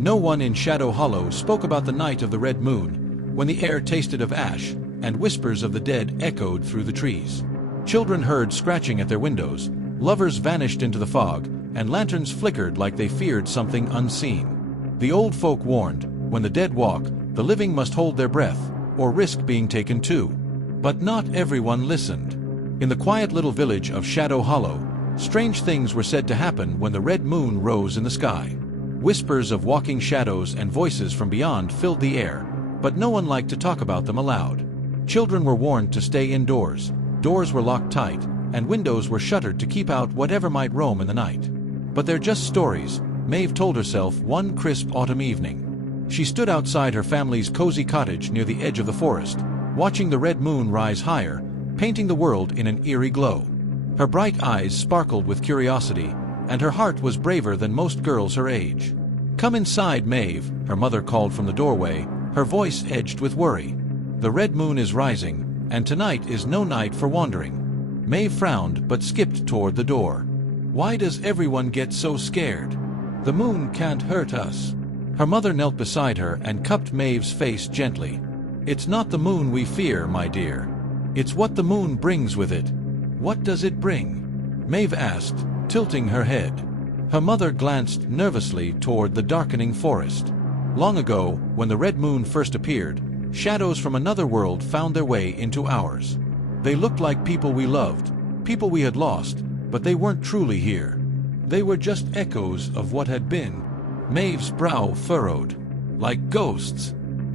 No one in Shadow Hollow spoke about the night of the red moon, when the air tasted of ash, and whispers of the dead echoed through the trees. Children heard scratching at their windows, lovers vanished into the fog, and lanterns flickered like they feared something unseen. The old folk warned, when the dead walk, the living must hold their breath, or risk being taken too. But not everyone listened. In the quiet little village of Shadow Hollow, strange things were said to happen when the red moon rose in the sky. Whispers of walking shadows and voices from beyond filled the air, but no one liked to talk about them aloud. Children were warned to stay indoors, doors were locked tight, and windows were shuttered to keep out whatever might roam in the night. But they're just stories, Maeve told herself one crisp autumn evening. She stood outside her family's cozy cottage near the edge of the forest, watching the red moon rise higher, painting the world in an eerie glow. Her bright eyes sparkled with curiosity, and her heart was braver than most girls her age. "Come inside, Maeve," her mother called from the doorway, her voice edged with worry. "The red moon is rising, and tonight is no night for wandering." Maeve frowned but skipped toward the door. "Why does everyone get so scared? The moon can't hurt us." Her mother knelt beside her and cupped Maeve's face gently. "It's not the moon we fear, my dear. It's what the moon brings with it." "What does it bring?" Maeve asked, tilting her head. Her mother glanced nervously toward the darkening forest. Long ago, when the red moon first appeared, shadows from another world found their way into ours. They looked like people we loved, people we had lost, but they weren't truly here. They were just echoes of what had been. Maeve's brow furrowed. "Like ghosts."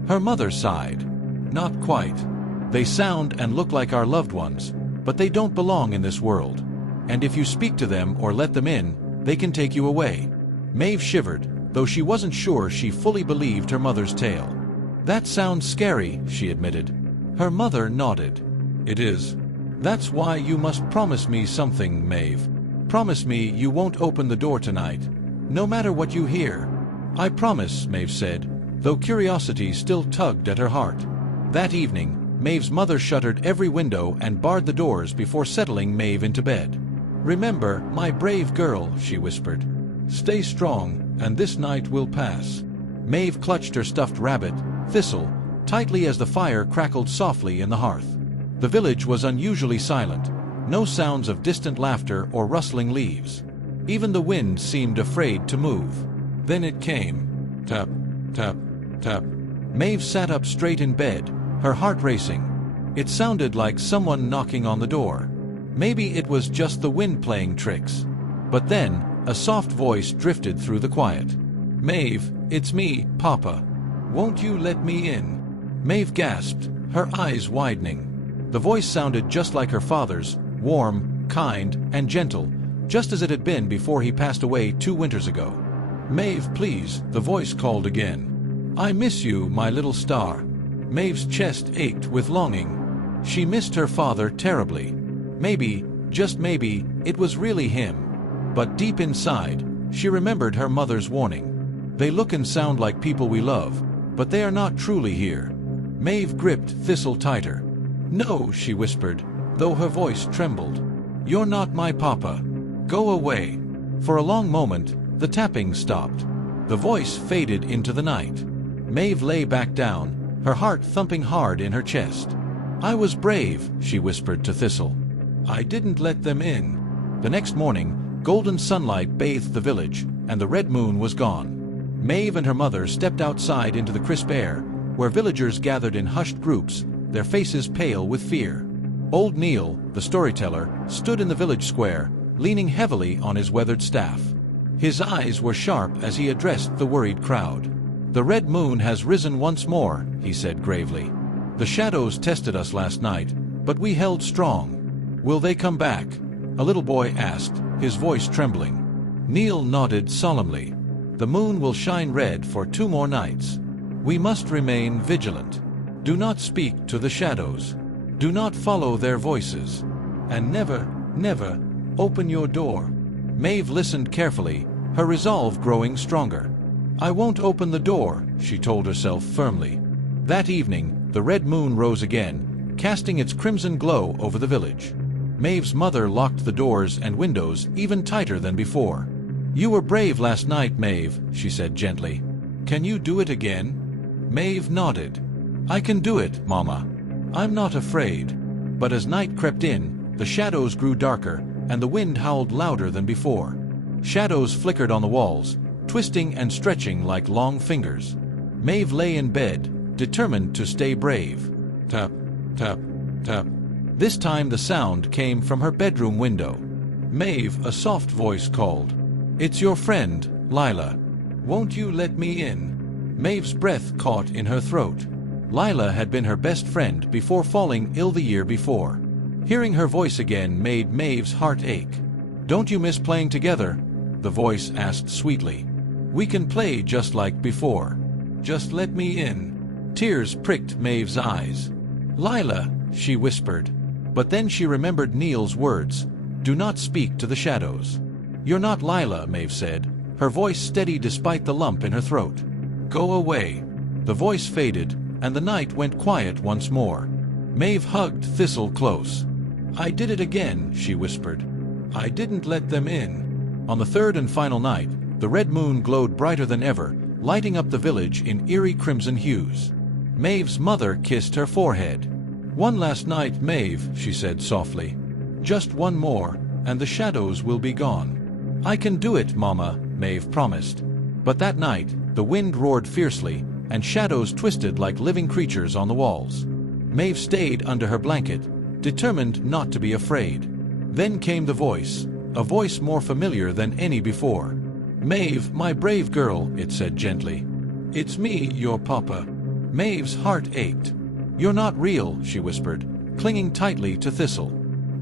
Her mother sighed. "Not quite. They sound and look like our loved ones, but they don't belong in this world. And if you speak to them or let them in, they can take you away." Maeve shivered, though she wasn't sure she fully believed her mother's tale. "That sounds scary," she admitted. Her mother nodded. "It is. That's why you must promise me something, Maeve. Promise me you won't open the door tonight, no matter what you hear." "I promise," Maeve said, though curiosity still tugged at her heart. That evening, Maeve's mother shuttered every window and barred the doors before settling Maeve into bed. "Remember, my brave girl," she whispered. "Stay strong, and this night will pass." Maeve clutched her stuffed rabbit, Thistle, tightly as the fire crackled softly in the hearth. The village was unusually silent, no sounds of distant laughter or rustling leaves. Even the wind seemed afraid to move. Then it came. Tap, tap, tap. Maeve sat up straight in bed, her heart racing. It sounded like someone knocking on the door. Maybe it was just the wind playing tricks. But then, a soft voice drifted through the quiet. "Maeve, it's me, Papa. Won't you let me in?" Maeve gasped, her eyes widening. The voice sounded just like her father's, warm, kind, and gentle, just as it had been before he passed away 2 winters ago. "Maeve, please," the voice called again. "I miss you, my little star." Maeve's chest ached with longing. She missed her father terribly. Maybe, just maybe, it was really him. But deep inside, she remembered her mother's warning. "They look and sound like people we love, but they are not truly here." Maeve gripped Thistle tighter. "No," she whispered, though her voice trembled. "You're not my papa. Go away." For a long moment, the tapping stopped. The voice faded into the night. Maeve lay back down, her heart thumping hard in her chest. "I was brave," she whispered to Thistle. "I didn't let them in." The next morning, golden sunlight bathed the village, and the red moon was gone. Maeve and her mother stepped outside into the crisp air, where villagers gathered in hushed groups, their faces pale with fear. Old Neil, the storyteller, stood in the village square, leaning heavily on his weathered staff. His eyes were sharp as he addressed the worried crowd. "The red moon has risen once more," he said gravely. "The shadows tested us last night, but we held strong. Will they come back?" a little boy asked, his voice trembling. Neil nodded solemnly. "The moon will shine red for 2 more nights. We must remain vigilant. Do not speak to the shadows. Do not follow their voices. And never, never open your door." Maeve listened carefully, her resolve growing stronger. "I won't open the door," she told herself firmly. That evening, the red moon rose again, casting its crimson glow over the village. Maeve's mother locked the doors and windows even tighter than before. "You were brave last night, Maeve," she said gently. Can you do it again? Maeve nodded. I can do it, Mama. I'm not afraid. But as night crept in, the shadows grew darker, and the wind howled louder than before. Shadows flickered on the walls, twisting and stretching like long fingers. Maeve lay in bed, determined to stay brave. Tap, tap, tap. This time the sound came from her bedroom window. Maeve, a soft voice called. It's your friend, Lila. Won't you let me in? Maeve's breath caught in her throat. Lila had been her best friend before falling ill the year before. Hearing her voice again made Maeve's heart ache. Don't you miss playing together? The voice asked sweetly. We can play just like before. Just let me in. Tears pricked Maeve's eyes. Lila, she whispered. But then she remembered Neil's words. Do not speak to the shadows. You're not Lila, Maeve said, her voice steady despite the lump in her throat. Go away. The voice faded, and the night went quiet once more. Maeve hugged Thistle close. I did it again, she whispered. I didn't let them in. On the third and final night, the red moon glowed brighter than ever, lighting up the village in eerie crimson hues. Maeve's mother kissed her forehead. One last night, Maeve, she said softly. Just one more, and the shadows will be gone. I can do it, Mama, Maeve promised. But that night, the wind roared fiercely, and shadows twisted like living creatures on the walls. Maeve stayed under her blanket, determined not to be afraid. Then came the voice, a voice more familiar than any before. Maeve, my brave girl, it said gently. It's me, your papa. Maeve's heart ached. You're not real, she whispered, clinging tightly to Thistle.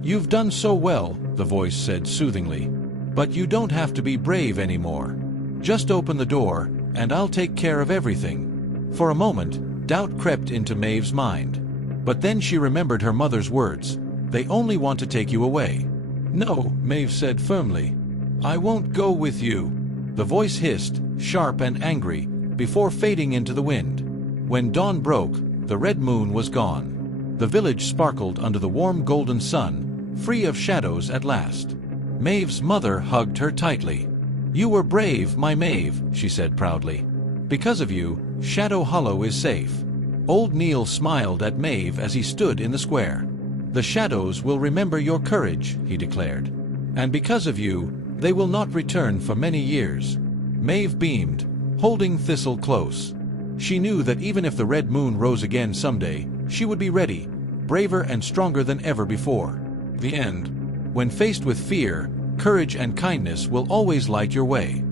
You've done so well, the voice said soothingly. But you don't have to be brave anymore. Just open the door, and I'll take care of everything. For a moment, doubt crept into Maeve's mind. But then she remembered her mother's words. They only want to take you away. No, Maeve said firmly. I won't go with you. The voice hissed, sharp and angry, before fading into the wind. When dawn broke, the red moon was gone. The village sparkled under the warm golden sun, free of shadows at last. Maeve's mother hugged her tightly. You were brave, my Maeve, she said proudly. Because of you, Shadow Hollow is safe. Old Neil smiled at Maeve as he stood in the square. The shadows will remember your courage, he declared. And because of you, they will not return for many years. Maeve beamed, holding Thistle close. She knew that even if the red moon rose again someday, she would be ready, braver and stronger than ever before. The end. When faced with fear, courage and kindness will always light your way.